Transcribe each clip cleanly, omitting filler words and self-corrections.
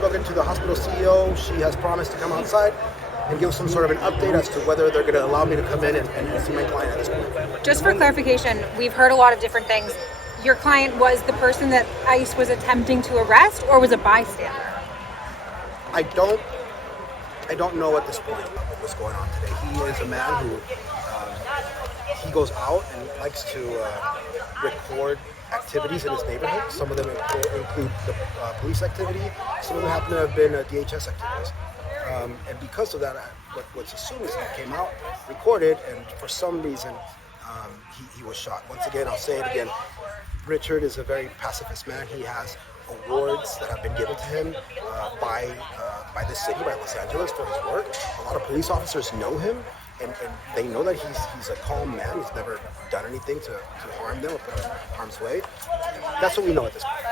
spoken to the hospital CEO. She has promised to come outside and give some sort of an update as to whether they're going to allow me to come in and see my client at this point. Just for clarification, we've heard a lot of different things. Your client was the person that ICE was attempting to arrest, or was a bystander? I don't know at this point what's going on today. He is a man who he goes out and likes to record activities in his neighborhood. Some of them include the police activity. Some of them happen to have been DHS activities. And because of that, what's assumed is he came out, recorded, and for some reason he was shot. Once again, I'll say it again. Richard is a very pacifist man. He has awards that have been given to him by the city, by Los Angeles, for his work. A lot of police officers know him, and they know that he's a calm man who's never done anything to harm them or put them in harm's way. That's what we know at this point.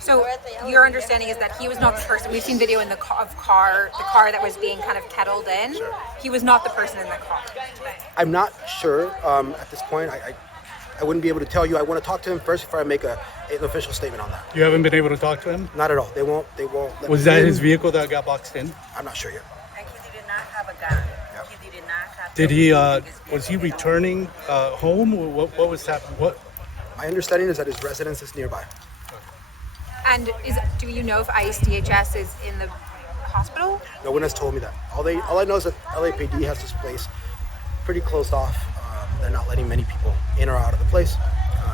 So your understanding is that he was not the person. We've seen video in the car that was being kind of kettled in. Sure. He was not the person in the car. I'm not sure at this point. I wouldn't be able to tell you. I want to talk to him first before I make an official statement on that. You haven't been able to talk to him? Not at all. They won't. Let Was me that in. his vehicle that got boxed in? I'm not sure yet. And he did not have a gun. Yep. He did not have. Did he? Was he returning home? What was happening? What? My understanding is that his residence is nearby. And do you know if ICE DHS is in the hospital? No one has told me that. All I know is that LAPD has this place pretty closed off. They're not letting many people in or out of the place.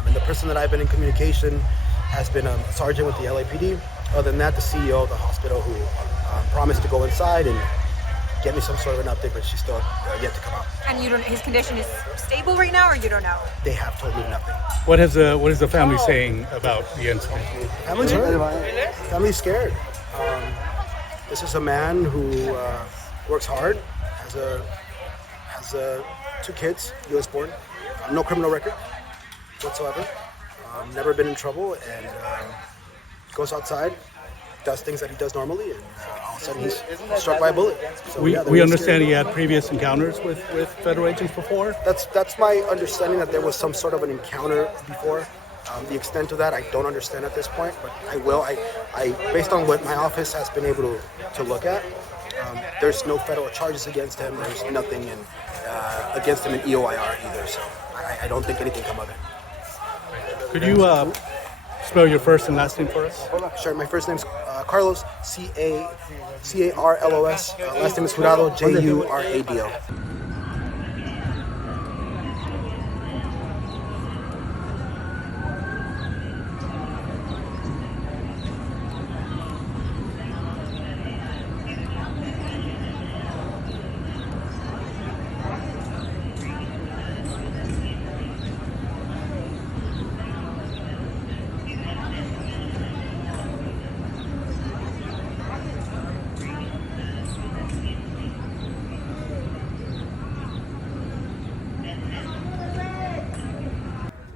And the person that I've been in communication has been a sergeant with the LAPD. Other than that, the CEO of the hospital who promised to go inside and get me some sort of an update, but she's still yet to come out. And you don't. His condition is stable right now, or you don't know? They have told me nothing. What is the family saying about the incident? Family's hurt. Family's scared. This is a man who works hard, has 2 kids, U.S. born, no criminal record whatsoever, never been in trouble, and goes outside, does things that he does normally, and all of a sudden he's struck by a bullet. So, We understand he had previous encounters with federal agents before. That's my understanding, that there was some sort of an encounter before. The extent of that I don't understand at this point, but I will. I based on what my office has been able to look at, there's no federal charges against him. There's nothing against him in EOIR either, so I don't think anything come of it. Could you spell your first and last name for us? Sure. My first name's Carlos, Carlos. Last name is Jurado, Jurado.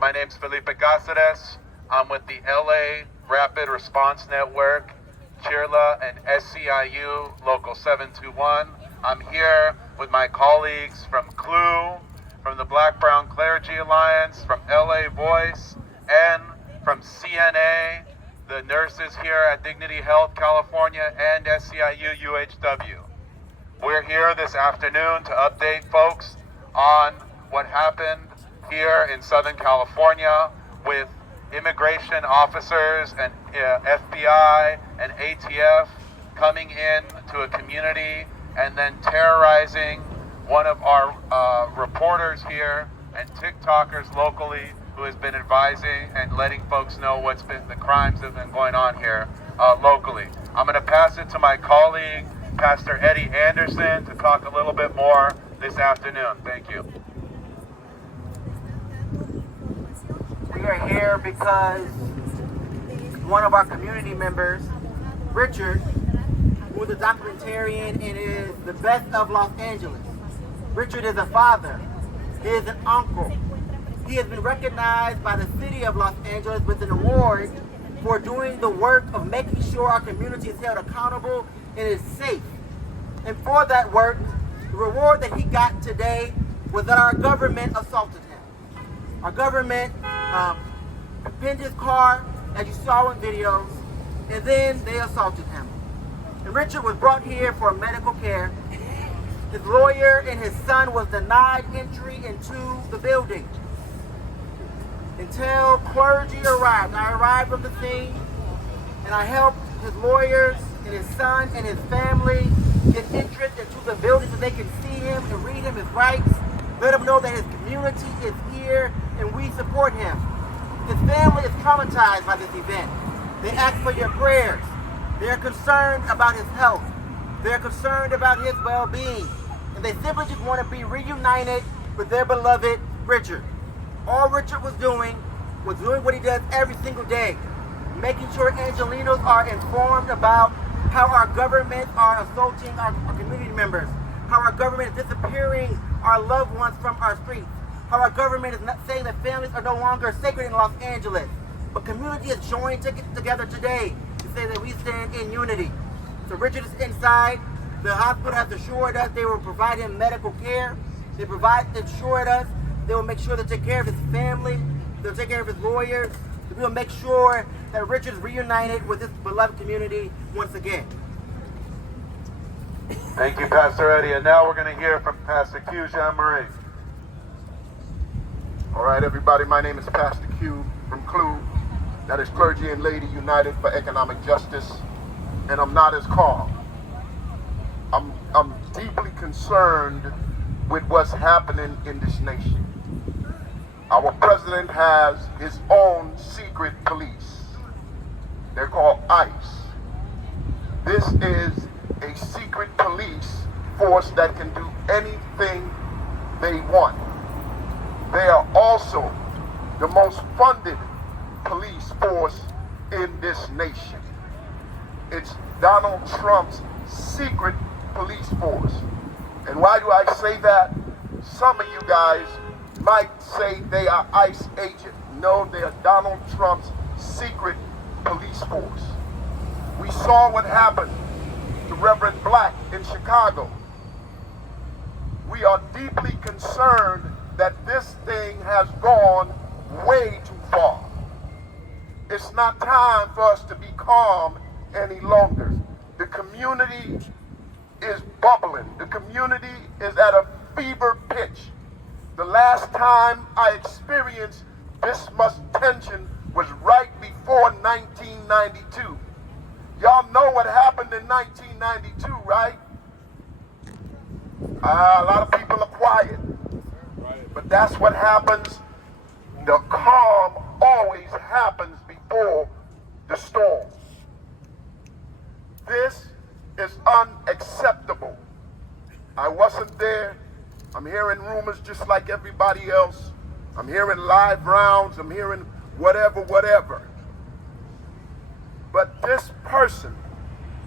My name's Felipe Cáceres. I'm with the LA Rapid Response Network, CHIRLA, and SCIU Local 721. I'm here with my colleagues from CLU, from the Black Brown Clergy Alliance, from LA Voice, and from CNA, the nurses here at Dignity Health California, and SCIU UHW. We're here this afternoon to update folks on what happened here in Southern California with immigration officers and FBI and ATF coming in to a community and then terrorizing one of our reporters here and TikTokers locally who has been advising and letting folks know what's been the crimes that have been going on here locally. I'm going to pass it to my colleague, Pastor Eddie Anderson, to talk a little bit more this afternoon. Thank you. We are here because one of our community members, Richard, who is a documentarian and is the best of Los Angeles. Richard is a father. He is an uncle. He has been recognized by the city of Los Angeles with an award for doing the work of making sure our community is held accountable and is safe. And for that work, the reward that he got today was that our government assaulted him. Our government pinned his car, as you saw in videos, and then they assaulted him. And Richard was brought here for medical care. His lawyer and his son was denied entry into the building until clergy arrived. I arrived on the scene and I helped his lawyers and his son and his family get entrance into the building so they can see him and read him his rights. Let him know that his community is here and we support him. His family is traumatized by this event. They ask for your prayers. They're concerned about his health. They're concerned about his well-being. And they simply just want to be reunited with their beloved Richard. All Richard was doing what he does every single day, making sure Angelinos are informed about how our government are assaulting our community members, how our government is disappearing our loved ones from our streets, how our government is not saying that families are no longer sacred in Los Angeles. But community has joined together today to say that we stand in unity. So Richard is inside. The hospital has assured us they will provide him medical care. They assured us they will make sure to take care of his family. They'll take care of his lawyers. We will make sure that Richard is reunited with his beloved community once again. Thank you, Pastor Eddie. And now we're going to hear from Pastor Q. Jean-Marie. All right, everybody, my name is Pastor Q from CLU. That is Clergy and Lady United for Economic Justice. And I'm not as calm. I'm deeply concerned with what's happening in this nation. Our president has his own secret police. They're called ICE. This is a secret police force that can do anything they want. They are also the most funded police force in this nation. It's Donald Trump's secret police force. And why do I say that? Some of you guys might say they are ICE agents. No, they are Donald Trump's secret police force. We saw what happened to Reverend Black in Chicago. We are deeply concerned that this thing has gone way too far. It's not time for us to be calm any longer. The community is bubbling. The community is at a fever pitch. The last time I experienced this much tension was right before 1992. Y'all know what happened in 1992, right? A lot of people are quiet. But that's what happens. The calm always happens before the storm. This is unacceptable. I wasn't there. I'm hearing rumors just like everybody else. I'm hearing live rounds. I'm hearing whatever. But this person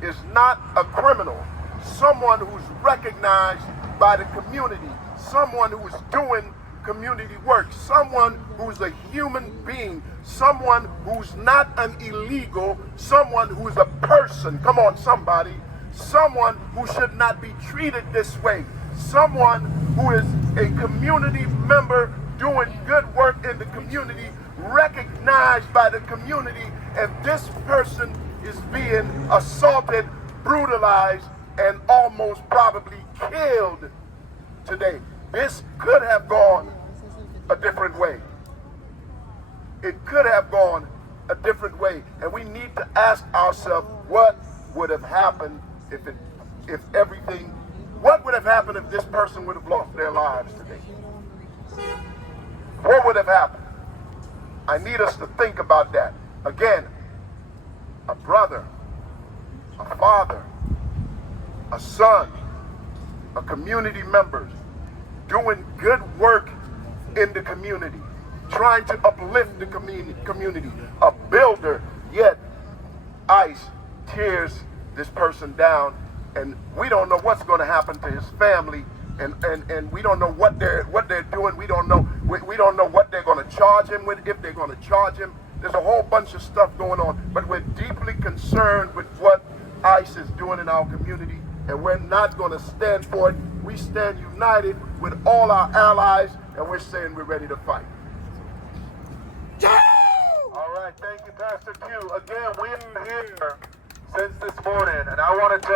is not a criminal. Someone who's recognized by the community. Someone who is doing community work. Someone who's a human being. Someone who's not an illegal. Someone who's a person. Come on, somebody. Someone who should not be treated this way. Someone who is a community member doing good work in the community, recognized by the community, and this person is being assaulted, brutalized, and almost probably killed today. This could have gone a different way. It could have gone a different way. And we need to ask ourselves, what would have happened what would have happened if this person would have lost their lives today? What would have happened? I need us to think about that. Again, a brother, a father, a son, a community member, doing good work in the community, trying to uplift the community, a builder, yet ICE tears this person down, and we don't know what's going to happen to his family, and we don't know what they're doing. We don't know what they're going to charge him with, if they're going to charge him. There's a whole bunch of stuff going on, but we're deeply concerned with what ICE is doing in our community, and we're not going to stand for it. We stand united with all our allies, and we're saying we're ready to fight. Yeah! All right, thank you, Pastor Q. Again, we are here since this morning, and I want to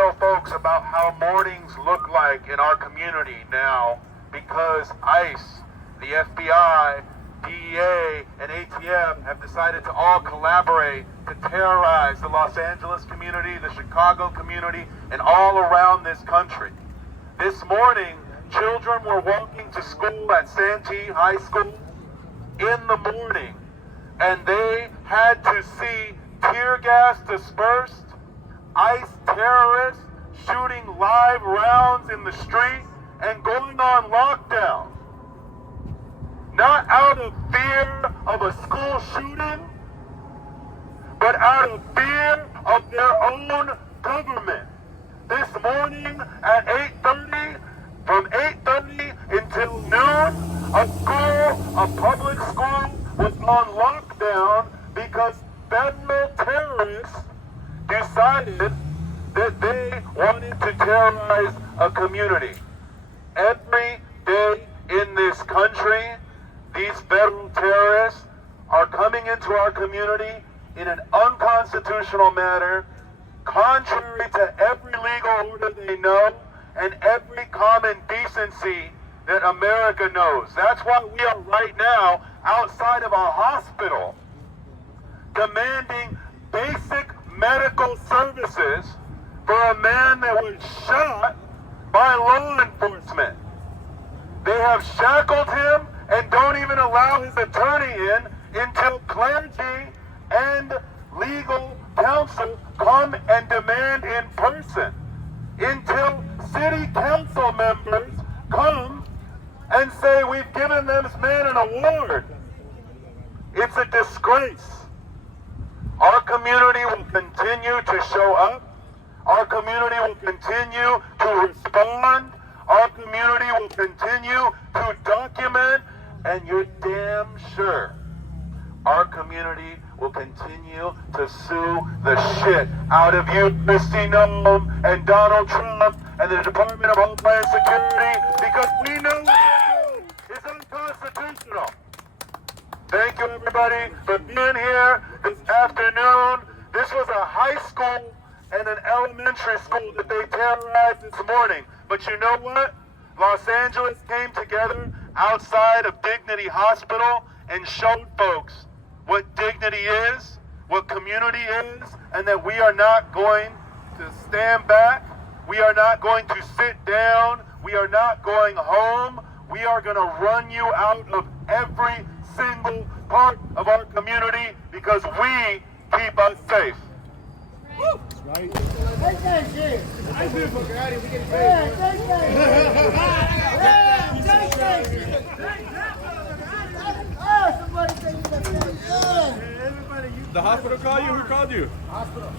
our mornings look like in our community now because ICE, the FBI, DEA, and ATF have decided to all collaborate to terrorize the Los Angeles community, the Chicago community, and all around this country. This morning, children were walking to school at Santee High School in the morning, and they had to see tear gas dispersed, ICE terrorists shooting live rounds in the street, and going on lockdown. Not out of fear of a school shooting, but out of fear of their own government. This morning at 8:30, from 8:30 until noon, a public school was on lockdown because federal terrorists decided that they wanted to terrorize a community. Every day in this country, these federal terrorists are coming into our community in an unconstitutional manner, contrary to every legal order they know and every common decency that America knows. That's why we are right now outside of a hospital demanding basic medical services for a man that was shot by law enforcement. They have shackled him and don't even allow his attorney in until clergy and legal counsel come and demand in person. Until city council members come and say, we've given this man an award. It's a disgrace. Our community will continue to show up. Our community will continue to respond. Our community will continue to document, and you're damn sure our community will continue to sue the shit out of you, Kristi Noem, and Donald Trump, and the Department of Homeland Security, because we know what they're doing is unconstitutional. Thank you, everybody, for being here this afternoon. This was a high school and an elementary school that they terrorized this morning. But you know what? Los Angeles came together outside of Dignity Hospital and showed folks what dignity is, what community is, and that we are not going to stand back. We are not going to sit down. We are not going home. We are going to run you out of every single part of our community because we keep us safe. That's right. The hospital called you? Who called you? Hospital.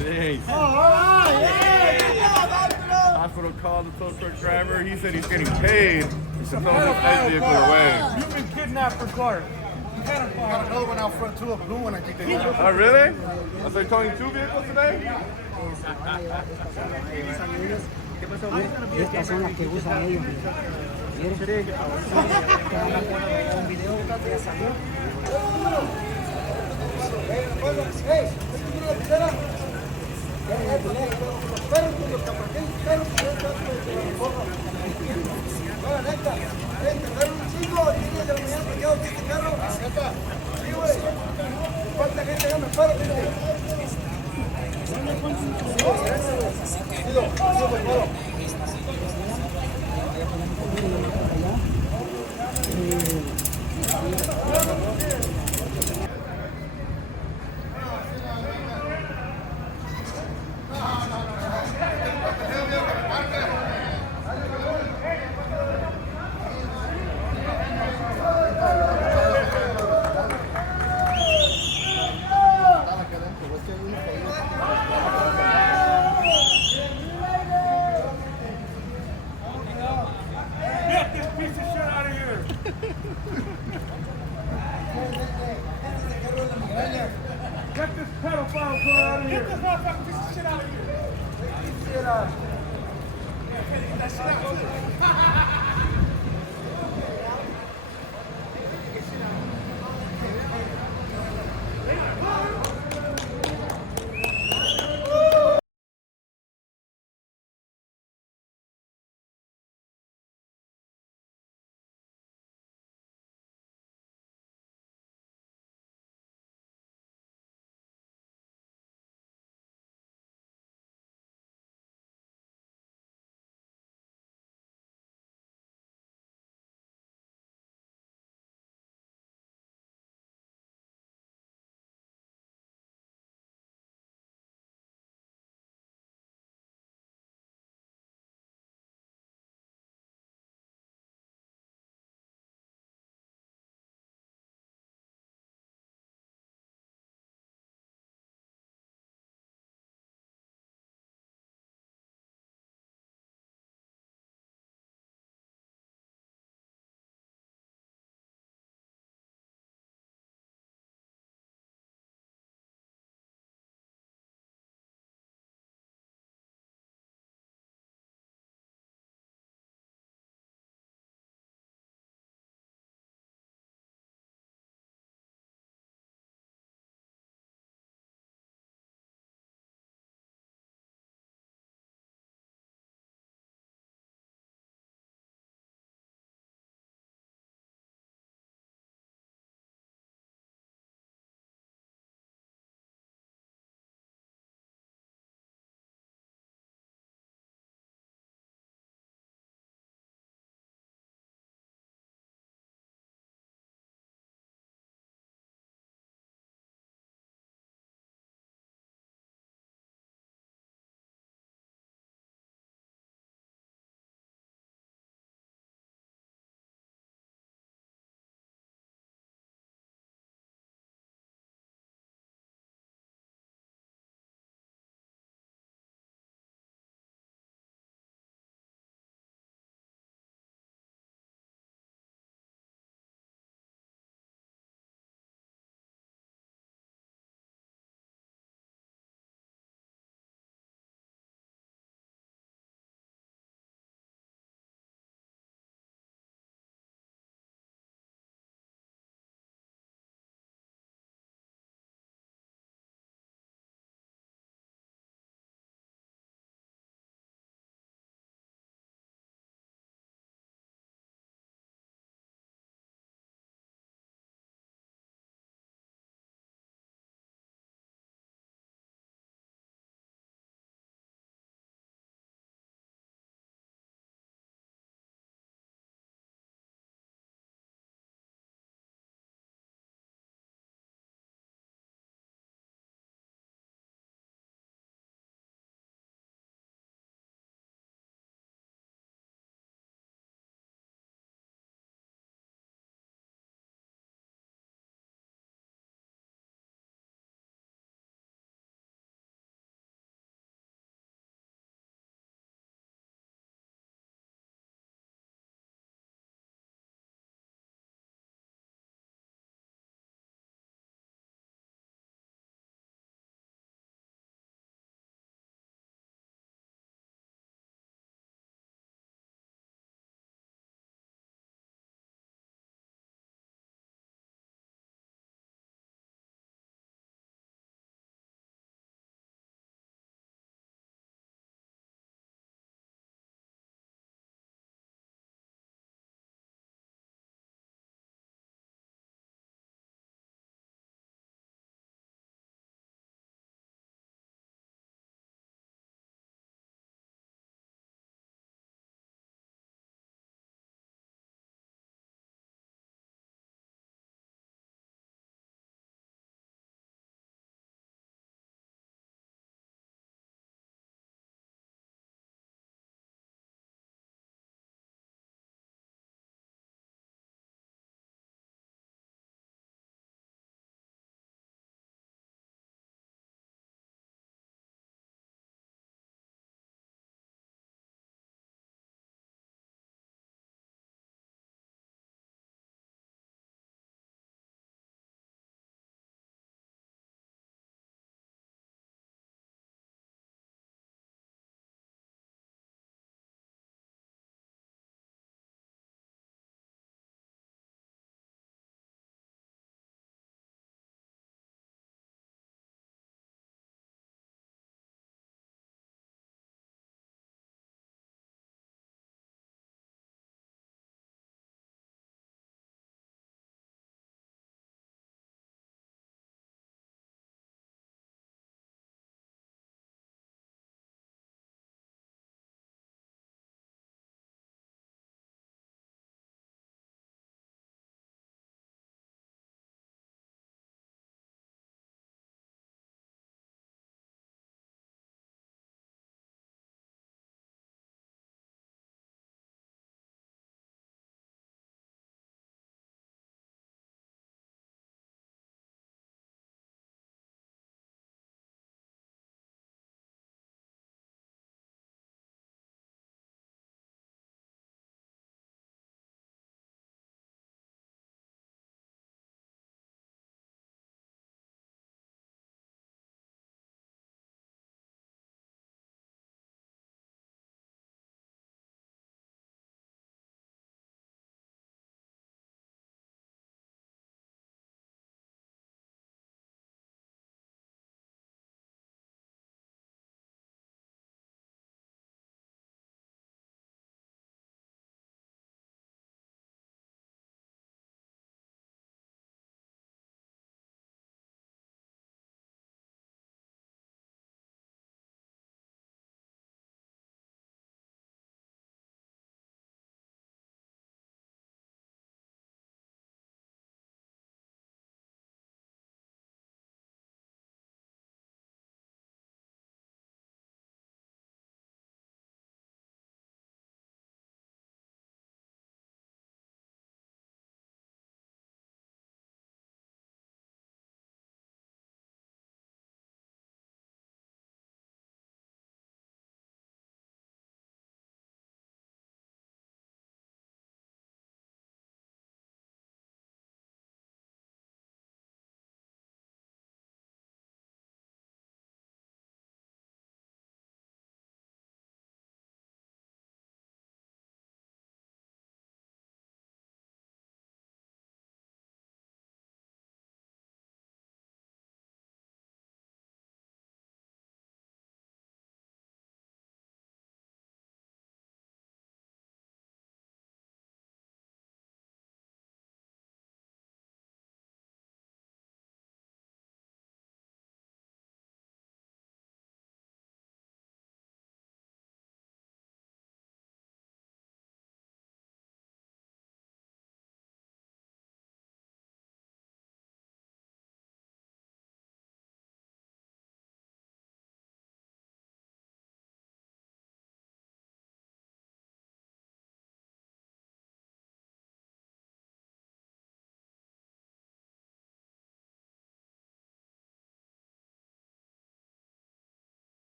Nice. Oh, all right. Yeah. Hospital called the tow truck driver. He said he's getting paid. He said throw this vehicle away. You've been kidnapped for Clark. Got another one out front too, a blue one I think they have. Oh, really? So they're towing 2 vehicles today? Estas son las que usan ellos. Un video que salió. Get this pedophile car out of here. Get this motherfucking piece of shit out of here. Get that shit out.